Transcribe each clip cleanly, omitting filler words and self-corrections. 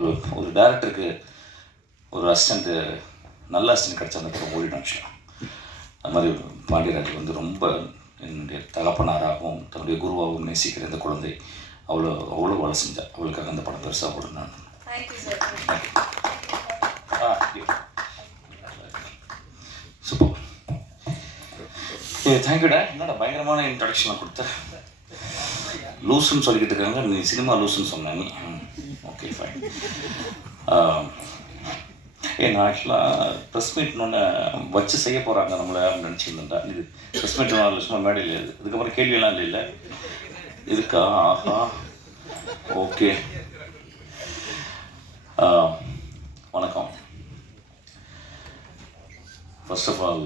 ஒரு டேரக்டருக்கு ஒரு அசிஸ்டண்ட்டு நல்ல அசிஸ்டன்ட் கிடச்சா அந்த படம் ஓடிடும் ஆக்சுவலாக. அது மாதிரி பாண்டியராஜ் வந்து ரொம்ப என்னுடைய தகப்பனாராகவும் தன்னுடைய குருவாகவும் நேசிக்கிற இந்த குழந்தை அவ்வளோ வேலை செஞ்சா. அவளுக்காக அந்த படம் பெருசாக ஓடும். நான் சூப்பர். தேங்க்யூடா. என்னடா பயங்கரமான இன்ட்ரடக்ஷனை கொடுத்த. லூஸுன்னு சொல்லிக்கிட்டு இருக்காங்க, நீ சினிமா லூஸுன்னு சொன்ன நீ. Okay fine. நான் ஆக்சுவலாக ப்ரெஸ் மீட்னொன்று வச்சு செய்ய போகிறாங்க நம்மளை நினச்சிருந்தேன்டா. இது ப்ரெஸ் மீட் 4 வருஷமாக மேடையில் இது. இதுக்கப்புறம் கேள்வியெல்லாம் இல்லை இருக்கா? ஆஹா, ஓகே. வணக்கம். First of all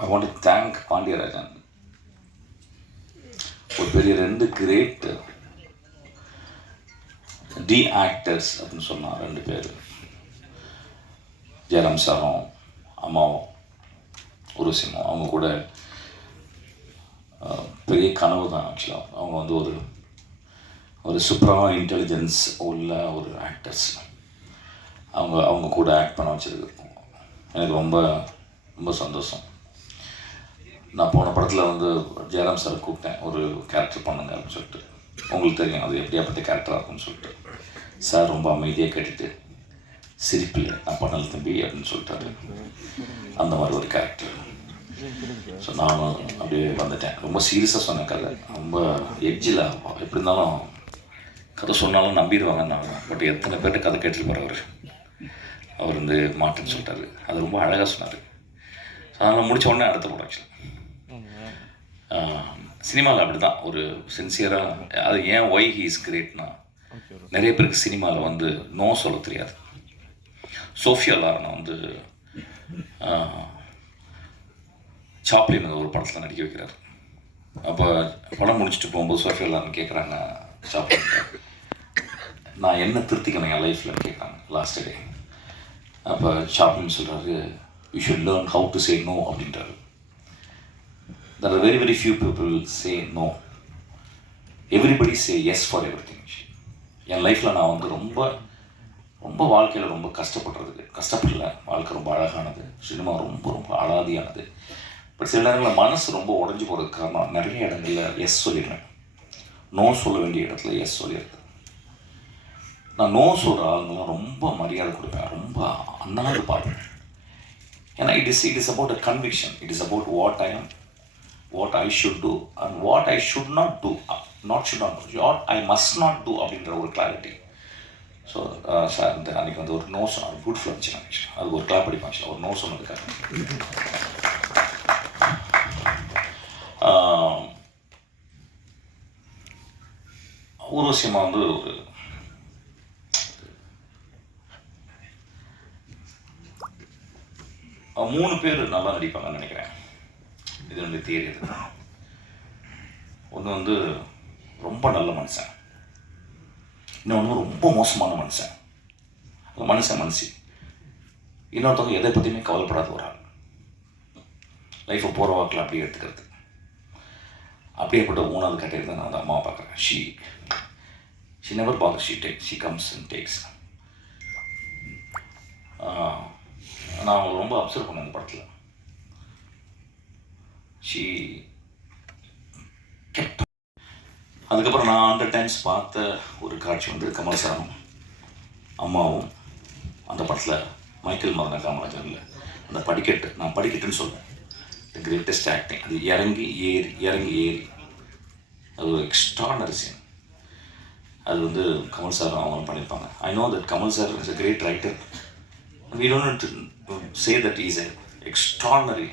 I want to thank Pandiarajan. ஒரு பெரிய 2 கிரேட் டி ஆக்டர்ஸ் அப்படின்னு சொன்னான். 2 பேர், ஜெயராம் சாரும் அம்மாவும் உருவசிம்மாவும். அவங்க கூட பெரிய கனவு தான் ஆக்சுவலாக. அவங்க வந்து ஒரு சூப்பரான இன்டெலிஜென்ஸ் உள்ள ஒரு ஆக்டர்ஸ். அவங்க கூட ஆக்ட் பண்ண வச்சிருக்கு எனக்கு ரொம்ப ரொம்ப சந்தோஷம். நான் போன படத்தில் வந்து ஜெயராம் சார் கூப்பிட்டேன், ஒரு கேரக்டர் பண்ணுங்க அப்படின்னு சொல்லிட்டு. உங்களுக்கு தெரியும் அது எப்படியாப்பட்ட கேரக்டராக இருக்குன்னு சொல்லிட்டு. சார் ரொம்ப அமைதியாக கேட்டுட்டு சிரிப்பில் நான் பண்ணல தம்பி அப்படின்னு சொல்லிட்டாரு. அந்த மாதிரி ஒரு கேரக்டர். ஸோ நானும் அப்படியே வந்துட்டேன். ரொம்ப சீரியஸாக சொன்ன கதை, ரொம்ப எட்ஜில். எப்படி இருந்தாலும் கதை சொன்னாலும் நம்பிடுவாங்க நான். பட் எத்தனை பேர்ட்டு கதை கேட்டுட்டு போகிறவர் அவர் வந்து மாட்டேன்னு சொல்லிட்டாரு. அது ரொம்ப அழகாக சொன்னார். அதனால் முடித்த உடனே அடுத்த படம் ஆக்சுவலாக சினிமாவில் அப்படி தான் ஒரு சின்சியராக. அது ஏன் ஒய் ஹீ இஸ் கிரேட்னா, நிறைய பேருக்கு சினிமாவில் வந்து நோ சொல்ல தெரியாது. சோஃபியா லாரனை வந்து சாப்ளின் ஒரு படத்தில் நடிக்க வைக்கிறார். அப்போ படம் முடிச்சுட்டு போகும்போது சோஃபியா லாரன் கேட்குறாங்க சாப்ளின், நான் என்ன திருத்திக்கணும் என் லைஃப்பில்னு கேட்குறாங்க லாஸ்ட் டே. அப்போ சாப்ளின் சொல்கிறாரு, you should learn how to say no அப்படின்றாரு. There are very, very few people say no. Everybody say yes for everything. என் லைஃப்பில் நான் வந்து ரொம்ப ரொம்ப வாழ்க்கையில் ரொம்ப கஷ்டப்படல. வாழ்க்கை ரொம்ப அழகானது, சினிமா ரொம்ப ரொம்ப அலாதியானது. பட் சில நேரங்களில் மனசு ரொம்ப உடஞ்சி போகிறதுக்கு காரணம் நிறைய இடங்களில் எஸ் சொல்லிடுறேன். நோ சொல்ல வேண்டிய இடத்துல எஸ் சொல்லிடுறது. நான் நோ சொல்கிற ஆளுங்கெல்லாம் ரொம்ப மரியாதை கொடுப்பேன், ரொம்ப அண்ணாந்து பார்ப்பேன். ஏன்னா it is about a conviction. It is about what I should do and what I should not do, what I must not do அப்படின்ற ஒரு கிளாரிட்டி. ஸோ சார் இந்த அன்றைக்கி வந்து ஒரு நோ சொன்னார், பியூட்டிஃபுல் இருந்துச்சு. ஆக்சுவலாக அது ஒரு கிளாப் அடிப்பாங்க ஒரு நோ சொன்னதுக்காக. ஊர்வசியமா வந்து ஒரு 3 பேர் நல்லா நடிப்பாங்கன்னு நினைக்கிறேன். இது என்னுடைய தியரி. ஒன்று வந்து ரொம்ப நல்ல மனுஷன், இன்னொன்று ரொம்ப மோசமான மனுஷன். மனுஷி. இன்னொருத்தவங்க எதை பற்றியுமே கவலைப்படாத ஒரு ஆள். லைஃப்பை போகிற வாக்கில் அப்படியே எடுத்துக்கிறது. அப்படியேப்பட்ட 3வது கேட்டகரி தான் நான் வந்து அம்மாவை பார்க்குறேன். She never bother, she comes and takes. நான் அவங்களை ரொம்ப அப்சர்வ் பண்ணேன் அந்த படத்தில். அதுக்கப்புறம் நான் 100 டைம்ஸ் பார்த்த ஒரு காட்சி வந்து கமல் சாரும் அம்மாவும் அந்த படத்தில் மைக்கேல் மதன காமராஜரில் அந்த படிக்கட்டு, நான் படிக்கட்டுன்னு சொல்லுவேன், த கிரேட்டஸ்ட் ஆக்டிங். அது இறங்கி ஏறி அது ஒரு எக்ஸ்ட்ரானரி சீன். அது வந்து கமல் சாரும் அவங்களும் பண்ணியிருப்பாங்க. I know that Kamal sir is a great writer. We don't need to say that he is an extraordinary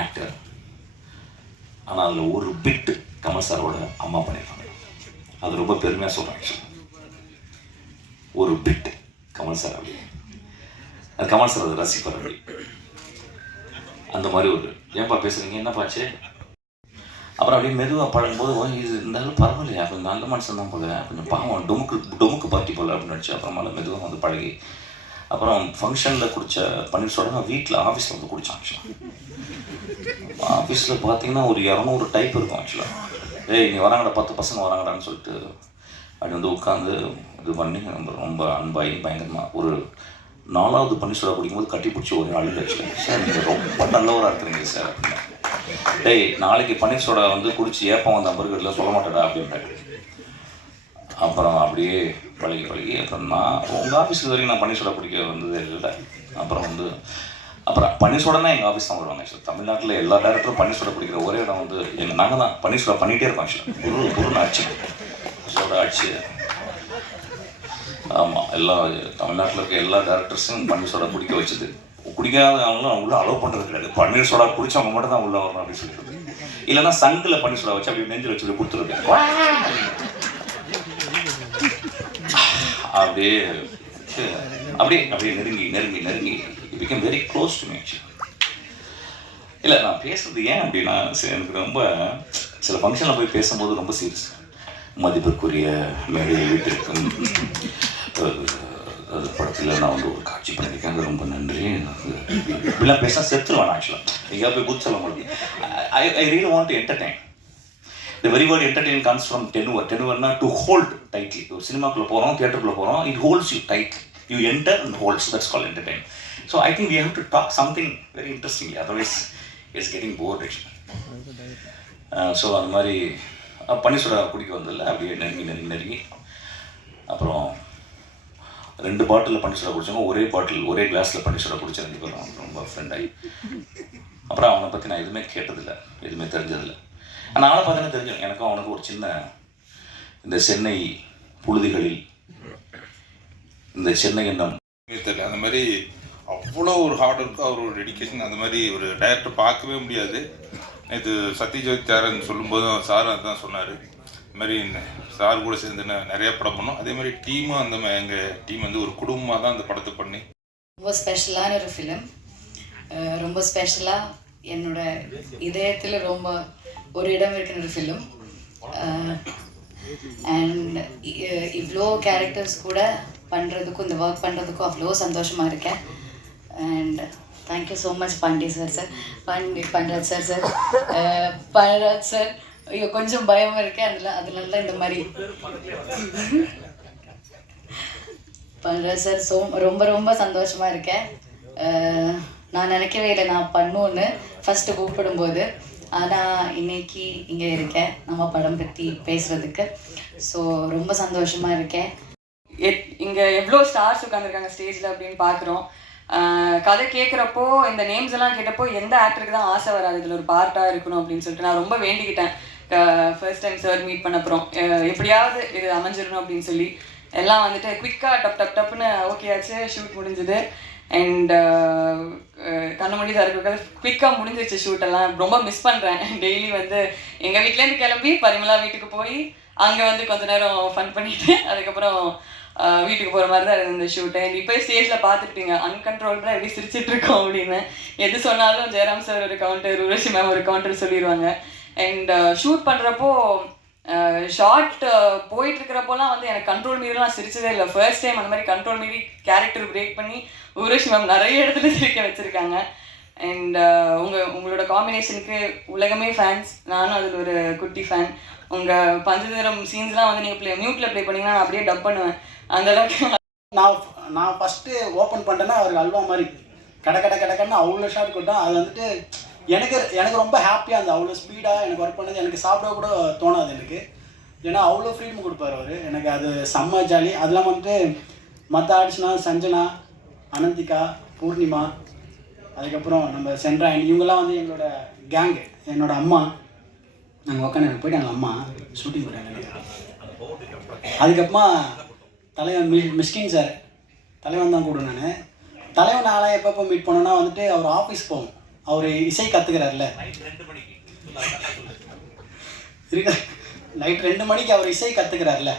actor. ஆனால் அதில் ஒரு பிட்டு கமல் சாரோட அம்மா பண்ணியிருப்பாங்க. அது ரொம்ப பெருமையாக சொல்கிறேன். ஒரு பிட்டு கமல் சார் அப்படி, அது கமல் சார் அதை ரசிப்பார் அப்படி. அந்த மாதிரி ஒரு ஏன்பா பேசுகிறீங்க, என்னப்பாச்சு. அப்புறம் அப்படியே மெதுவாக பழகும்போது இது இருந்தாலும் பரவாயில்லையா, கொஞ்சம் நல்ல மனுஷன் தான் போல, கொஞ்சம் பாவம் டொமுக்கு பார்ட்டி போல அப்படின்னு நினச்சி அப்புறமால மெதுவாக வந்து பழகி. அப்புறம் ஃபங்க்ஷனில் குடித்த பன்னீர் சோடா வீட்டில் ஆஃபீஸில் வந்து குடித்தான். ஆக்சுவலாக ஆஃபீஸில் பார்த்தீங்கன்னா ஒரு 200 டைப் இருக்கும். ஆக்சுவலாக நீ வராங்கடா 10 பசங்க வராங்கடான்னு சொல்லிட்டு அப்படி வந்து உட்காந்து இது பண்ணி ரொம்ப ரொம்ப அன்பாகி பயங்கரமாக ஒரு 4வது பன்னீர் சோடா குடிக்கும்போது கட்டி பிடிச்சி ஒரு அழுது வச்சுட்டேன். சார் நீங்கள் ரொம்ப நல்லவராக இருக்கிறீங்க சார் அப்படின்னா. டேய் நாளைக்கு பன்னீர் சோடா வந்து குடிச்சு ஏப்பம் வந்த பர்கரில் சொல்ல மாட்டேடா அப்படின்ட்டாரு. அப்புறம் அப்படியே பழகி அப்புறம் நான் உங்கள் ஆஃபீஸுக்கு வரைக்கும் நான் பன்னீர் சோடா குடிக்க வந்ததே இல்லை. அப்புறம் பன்னீர் சோடானா எங்கள் ஆஃபீஸ் தான் வருவாங்க. ஆக்சுவலாக தமிழ்நாட்டில் எல்லா டேரக்டரும் பன்னீர் சோடா குடிக்கிற ஒரே இடம் வந்து நாங்கள் தான் பன்னீர் சோடா பண்ணிகிட்டே இருக்கோம். ஆக்சுவலாக பொருள் ஆச்சு சோடா ஆச்சு. ஆமாம், எல்லா தமிழ்நாட்டில் இருக்க எல்லா டேரக்டர்ஸும் பன்னீர் சோடா குடிக்க வச்சுது. குடிக்காதவங்களும் உள்ள அலோவ் பண்ணுறது கிடையாது. பன்னீர் சோடா குடிச்சவங்க மட்டும் தான் உள்ள வரணும் அப்படின்னு சொல்லிட்டு. இல்லைன்னா சங்கில் பன்னீர் சோடா வச்சு அப்படி நெஞ்சில் வச்சு கொடுத்துருக்கேன். அப்படியே நெருங்கி become very close to me. இல்லை நான் பேசுறது ஏன் அப்படின்னா எனக்கு ரொம்ப சில ஃபங்க்ஷனில் போய் பேசும்போது ரொம்ப சீரியஸ். மதிப்பிற்குரிய மேடையை வீட்டிற்கும் அது படத்தில் நான் வந்து ஒரு காட்சி பண்ணியிருக்கேன், அது ரொம்ப நன்றி. இப்படிலாம் பேசினா செத்துருவேன். ஆக்சுவலாக எங்கேயாவது போய் கூத்து சொல்ல முடியும். I really want to entertain. The very word entertain comes from tenure. Tenure to hold tightly. ஒரு சினிமாக்குள்ளே போகிறோம், தியேட்டருக்குள்ளே போகிறோம், it holds you tight. You enter and holds. That's called entertain. So I think we have to talk something very interestingly. Otherwise, it's getting bored actually. So அந்த மாதிரி பன்னீர் soda குடிக்க வந்ததில்ல. அப்படியே நெருங்கி அப்புறம் 2 பாட்டிலில் பன்னீர் சோடா குடித்தவங்க ஒரே கிளாஸில் பன்னீர் சோடா குடித்த 2 பேரும் ரொம்ப ஃப்ரெண்ட் ஆகி அப்புறம் அவனை பற்றி நான் எதுவுமே கேட்டதில்லை, எதுவுமே தெரிஞ்சதில்லை. ஆனால் அவனை பார்த்தீங்கன்னா தெரிஞ்சு எனக்கும் அவனுக்கு ஒரு சின்ன இந்த சென்னை புழுதிகளில் இந்த சென்னை எண்ணம் தெரியல. அந்த மாதிரி அவ்வளோ ஒரு ஹார்ட் ஒர்க்கு, அவர் ஒரு டெடிக்கேஷன், அந்த மாதிரி ஒரு டைரக்டர் பார்க்கவே முடியாது. நேற்று சத்யஜோத் சாரன் சொல்லும்போதும் சார் அதுதான் சொன்னார். இது மாதிரி சார் கூட சேர்ந்து நிறைய படம் பண்ணோம். அதே மாதிரி டீமும் எங்கள் டீம் வந்து ஒரு குடும்பமாக தான் அந்த படத்தை பண்ணி ரொம்ப ஸ்பெஷலான ஒரு ஃபிலிம். ரொம்ப ஸ்பெஷலாக என்னோட இதயத்தில் ரொம்ப ஒரு இடம் இருக்கிற ஒரு ஃபிலிம். அண்ட் இவ்வளோ கேரக்டர்ஸ் கூட பண்ணுறதுக்கும் இந்த ஒர்க் பண்ணுறதுக்கும் அவ்வளோ சந்தோஷமாக இருக்கேன். And thank you so much Pandi sir Panraj sir Panraj sir. ஐயோ கொஞ்சம் பயமாக இருக்கேன். அதனால தான் இந்த மாதிரி பண்ராஜ் சார் ரொம்ப ரொம்ப சந்தோஷமாக இருக்கேன். நான் நினைக்கவே இல்லை நான் பண்ணுவோன்னு ஃபஸ்ட்டு கூப்பிடும்போது. ஆனால் இன்னைக்கு இங்கே இருக்கேன் நம்ம படம் பற்றி பேசுகிறதுக்கு. ஸோ ரொம்ப சந்தோஷமாக இருக்கேன். இங்கே எவ்வளோ ஸ்டார்ஸ் உட்காந்துருக்காங்க ஸ்டேஜில் அப்படின்னு பார்க்குறோம். கதை கேட்குறப்போ இந்த நேம்ஸ் எல்லாம் கேட்டப்போ எந்த ஆக்டருக்கு தான் ஆசை வராது இதில் ஒரு பார்ட்டாக இருக்கணும் அப்படின்னு சொல்லிட்டு நான் ரொம்ப வேண்டிக்கிட்டேன். ஃபர்ஸ்ட் டைம் சார் மீட் பண்ண அப்புறம் எப்படியாவது இது அமைஞ்சிடணும் அப்படின்னு சொல்லி எல்லாம் வந்துட்டு குவிக்காக டப்புன்னு ஓகே ஆச்சு. ஷூட் முடிஞ்சுது. அண்ட் கண்ணு மூடி திறக்க குவிக்காக முடிஞ்சிச்சு ஷூட்டெல்லாம். ரொம்ப மிஸ் பண்ணுறேன். டெய்லி வந்து எங்கள் வீட்டிலேருந்து கிளம்பி பரிமளா வீட்டுக்கு போய் அங்கே வந்து கொஞ்ச நேரம் ஃபன் பண்ணிவிட்டு அதுக்கப்புறம் வீட்டுக்கு போகிற மாதிரி தான் இருந்த ஷூட்டு. இப்போ ஸ்டேஜில் பார்த்துருப்பீங்க அன்கண்ட்ரோல்டாக எப்படி சிரிச்சிட்ருக்கோம் அப்படின்னு. எது சொன்னாலும் ஜெயராம் சார் ஒரு கவுண்டர், உருவசி மேம் ஒரு கவுண்டர் சொல்லிடுவாங்க. அண்ட் ஷூட் பண்ணுறப்போ ஷார்ட் போயிட்டுருக்கிறப்போலாம் வந்து எனக்கு கண்ட்ரோல் மீறிலாம் சிரிச்சதே இல்லை. ஃபர்ஸ்ட் டைம் அந்த மாதிரி கண்ட்ரோல் மீறி கேரக்டர் பிரேக் பண்ணி உருவசி மேம் நிறைய இடத்துல சிரிக்க வச்சுருக்காங்க. அண்ட் உங்களோட காம்பினேஷனுக்கு உலகமே ஃபேன்ஸ். நானும் அதில் ஒரு குட்டி ஃபேன். உங்கள் பஞ்சதந்திரம் சீன்ஸ்லாம் வந்து நீங்கள் மியூட்டில் ப்ளே பண்ணிங்கன்னா நான் அப்படியே டப் பண்ணுவேன். அந்தளவுக்கு நான் ஃபஸ்ட்டு ஓப்பன் பண்ணிட்டேன்னா அவருக்கு அல்வா மாதிரி கடன்னு அவ்வளோ ஷார்ட் கொடுத்தேன். அது வந்துட்டு எனக்கு ரொம்ப ஹாப்பியாக இருந்தது. அவ்வளோ ஸ்பீடாக எனக்கு ஒர்க் பண்ணது எனக்கு சாப்பிட கூட தோணாது எனக்கு. ஏன்னா அவ்வளோ ஃப்ரீடம் கொடுப்பார் அவர். எனக்கு அது செம்ம ஜாலி. அதெல்லாம் வந்துட்டு மற்ற ஆர்டிஸ்ட்னா சஞ்சனா, அனந்திகா, பூர்ணிமா, அதுக்கப்புறம் நம்ம சென்ட்ராயன், இவங்கெல்லாம் வந்து எங்களோட கேங்கு. என்னோடய அம்மா நாங்கள் உட்காந்து எனக்கு போய்ட்டு எங்கள் அம்மா ஷூட்டிங் போட்டாங்க. அதுக்கப்புறமா தலைவன் மிஸ்கின் சார் தலைவன் தான் கூட நான் தலைவன் நாளாக எப்பப்போ மீட் பண்ணோன்னா வந்துட்டு அவர் ஆஃபீஸ் போவோம். அவர் இசை கற்றுக்கிறார்ல நைட் 2 மணிக்கு அவர் இசை கற்றுக்கிறார்ல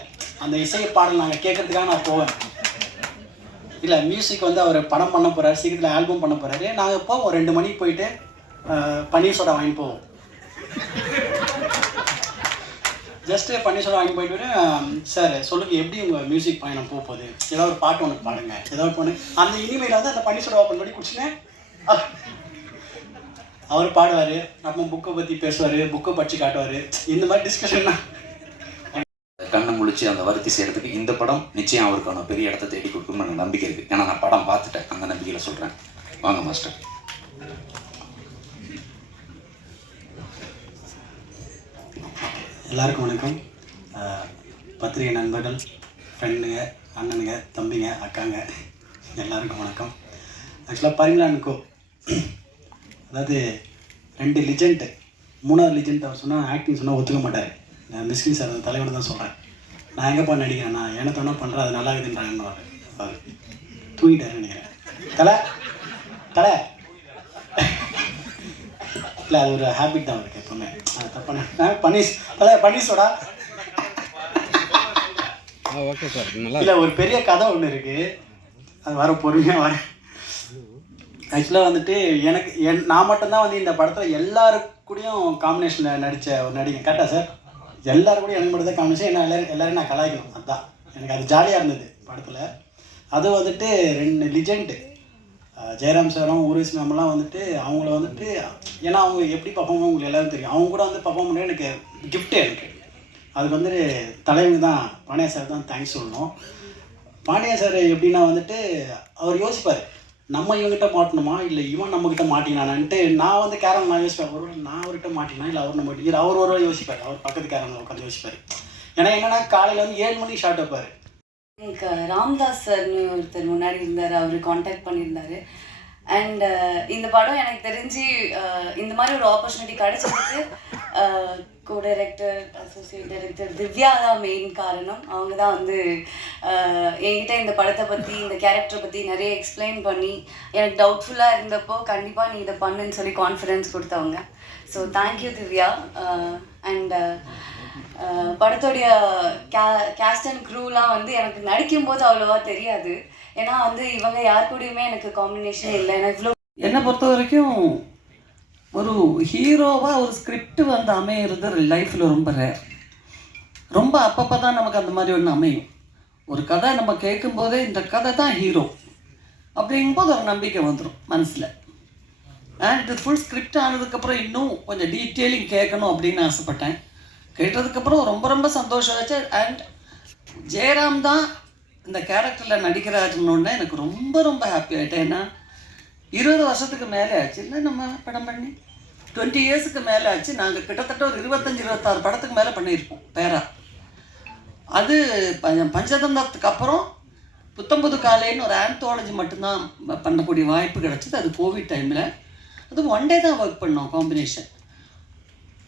அந்த இசை பாடல் நாங்கள் கேட்கறதுக்காக நான் போவேன். இல்லை மியூசிக் வந்து அவர் படம் பண்ண போகிறாரு, சீக்கிரத்தில் ஆல்பம் பண்ண போகிறாரு. நாங்கள் போவோம் 2 மணிக்கு போயிட்டு பன்னீர் சோடா வாங்கி போவோம். ஜஸ்ட்டு பன்னீர் சோடா வாங்கி போயிட்டு சார் சொல்லுங்கள் எப்படி உங்கள் மியூசிக் பயணம் போகுது, ஏதாவது ஒரு பாட்டு ஒன்று பாடுங்க, ஏதாவது பொண்ணு அந்த இனிமேல் வந்து அந்த பன்னீர் சோடா ஓப்பன் பண்ணி குடிச்சுனேன் அவர் பாடுவார். அப்புறம் புக்கை பற்றி பேசுவார், புக்கை படித்து காட்டுவார். இந்த மாதிரி டிஸ்கஷன் தான். கண்ணை முழிச்சு வச்சு அந்த வருத்தி செய்கிறதுக்கு இந்த படம் நிச்சயம் அவருக்கான பெரிய இடத்த தேடி கொடுக்கும்னு எனக்கு நம்பிக்கை இருக்குது. ஏன்னா நான் படம் பார்த்துட்டேன், அந்த நம்பிக்கையில் சொல்கிறேன். வாங்க மாஸ்டர். எல்லாருக்கும் வணக்கம். பத்திரிகை நண்பர்கள், ஃப்ரெண்டுங்க, அண்ணனுங்க, தம்பிங்க, அக்காங்க எல்லாருக்கும் வணக்கம். ஆக்சுவலாக பரிமளானுக்கோ அதாவது 2 லிஜெண்ட், 3வது லிஜெண்ட் அவர் சொன்னால் ஆக்டிங் சொன்னால் ஒத்துக்க மாட்டார். நான் மிஸ்கின் சார் அந்த தலைவனை தான் சொல்கிறேன். நான் எங்கேப்பா நடிக்கிறேன், நான் என்ன தோணா பண்ணுறேன், அது நல்லா இருக்குதுன்றாங்கன்னு அவர் தூங்கிட்டாருன்னு நினைக்கிறேன். தலை இல்லை, அது ஒரு ஹேபிட் தான் அவருக்கு எப்பவுமே. அது தப்பான பன்னீர்சோடா ஓகே சார், நல்லா இல்லை. ஒரு பெரிய கதை ஒன்று இருக்குது, அது வர பொறுமையாக வர. ஆக்சுவலாக வந்துட்டு நான் மட்டும்தான் வந்து இந்த படத்தில் எல்லாருக்கூடையும் காம்பினேஷனில் நடித்த ஒரு நடிகை. கரெக்டாக சார்? எல்லாருக்கூடையும் எனக்கு மட்டும் தான் காம்பினேஷன். ஏன்னா எல்லாரையும் நான் கலாய்க்கணும், அதுதான் எனக்கு அது ஜாலியாக இருந்தது படத்தில். அது வந்துட்டு 2 லிஜெண்ட்டு, ஜெயராம் சாரும் ஊர்வசி மேம்லாம் வந்துட்டு அவங்கள வந்துட்டு, ஏன்னா அவங்க எப்படி பர்ஃபார்ம் உங்களுக்கு எல்லோரும் தெரியும். அவங்க கூட வந்து பர்ஃபார்ம் பண்ண எனக்கு கிஃப்ட்டு. எனக்கு அதுக்கு வந்துட்டு தலைவங்க தான், பாண்டியா சார் தான் தேங்க்ஸ் சொல்லணும். பாண்டியா சார் எப்படின்னா வந்துட்டு அவர் யோசிப்பார், நம்ம இவங்ககிட்ட மாட்டணுமா இல்லை இவன் நம்மக்கிட்ட மாட்டினானான்ட்டு. நான் வந்து கேரம் நான் யோசிப்பேன், ஒரு நான் அவர்கிட்ட மாட்டினா இல்லை அவர் நம்ம இல்லை அவர் ஒரு யோசிப்பார், அவர் பக்கத்து கேரம் உட்காந்து யோசிப்பார். ஏன்னா என்னென்னா காலையில் வந்து 7 மணிக்கு ஷார்ட் வைப்பார். எனக்கு ராம்தாஸ் சார்னு ஒருத்தர் முன்னாடி இருந்தார், அவர் காண்டாக்ட் பண்ணியிருந்தார். அண்ட் இந்த படம் எனக்கு தெரிஞ்சு இந்த மாதிரி ஒரு ஆப்பர்ச்சுனிட்டி கிடைச்சதுக்கு co director, associate director Divya தான் மெயின் காரணம். அவங்க தான் வந்து என்கிட்ட இந்த படத்தை பற்றி, இந்த கேரக்டரை பற்றி நிறைய எக்ஸ்பிளைன் பண்ணி எனக்கு டவுட்ஃபுல்லாக இருந்தப்போ கண்டிப்பாக நீ இதை பண்ணுன்னு சொல்லி கான்ஃபிடென்ஸ் கொடுத்தவங்க. So thank you Divya. அண்ட் படத்தோடைய கேஸ்ட் அண்ட் க்ரூலாம் வந்து எனக்கு நடிக்கும்போது அவ்வளோவா தெரியாது. ஏன்னா வந்து இவங்க யார் கூடயுமே எனக்கு காம்பினேஷன் இல்லை. எனக்கு இவ்வளோ என்னை பொறுத்த வரைக்கும் ஒரு ஹீரோவாக ஒரு ஸ்கிரிப்ட் வந்து அமையிறது லைஃப்பில் ரொம்ப ரேர். ரொம்ப அப்பப்போ தான் நமக்கு அந்த மாதிரி ஒன்று அமையும். ஒரு கதை நம்ம கேட்கும்போதே இந்த கதை தான் ஹீரோ அப்படிங்கும்போது ஒரு நம்பிக்கை வந்துடும் மனசில். அண்ட் இது ஃபுல் ஸ்கிரிப்ட் ஆனதுக்கப்புறம் இன்னும் கொஞ்சம் டீட்டெயிலிங் கேட்கணும் அப்படின்னு ஆசைப்பட்டேன். கேட்டதுக்கப்புறம் ரொம்ப ரொம்ப சந்தோஷம் ஆச்சு. அண்ட் ஜெயராம் தான் இந்த கேரக்டரில் நடிக்கிறாருன்னொன்னே எனக்கு ரொம்ப ரொம்ப ஹாப்பி ஆகிட்டேன். ஏன்னா 20 வருஷத்துக்கு மேலே ஆச்சு இல்லை நம்ம படம் பண்ணி, 20 இயர்ஸுக்கு மேலே ஆச்சு. நாங்கள் கிட்டத்தட்ட ஒரு 25-26 படத்துக்கு மேலே பண்ணியிருப்போம் பேரா. அது பஞ்சதந்தத்துக்கு அப்புறம் புத்தம்புது காலைன்னு ஒரு ஆந்தாலஜி மட்டும்தான் பண்ணக்கூடிய வாய்ப்பு கிடச்சிது. அது கோவிட் டைமில். அது 1 டே தான் ஒர்க் பண்ணோம் காம்பினேஷன்.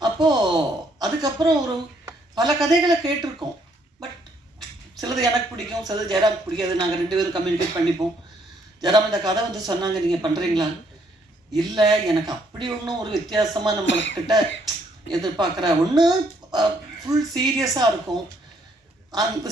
அப்போது அதுக்கப்புறம் ஒரு பல கதைகளை கேட்டிருக்கோம். பட் சிலது எனக்கு பிடிக்கும், சிலது ஜெயராம் பிடிக்காது. நாங்கள் 2 பேரும் கம்யூனிகேட் பண்ணிப்போம். ஜெயராம் இந்த கதை வந்து சொன்னாங்க, நீங்கள் பண்ணுறீங்களா? இல்லை, எனக்கு அப்படி ஒன்றும் ஒரு வித்தியாசமாக நம்மள்கிட்ட எதிர்பார்க்குற ஒன்று ஃபுல் சீரியஸாக இருக்கும். அந்த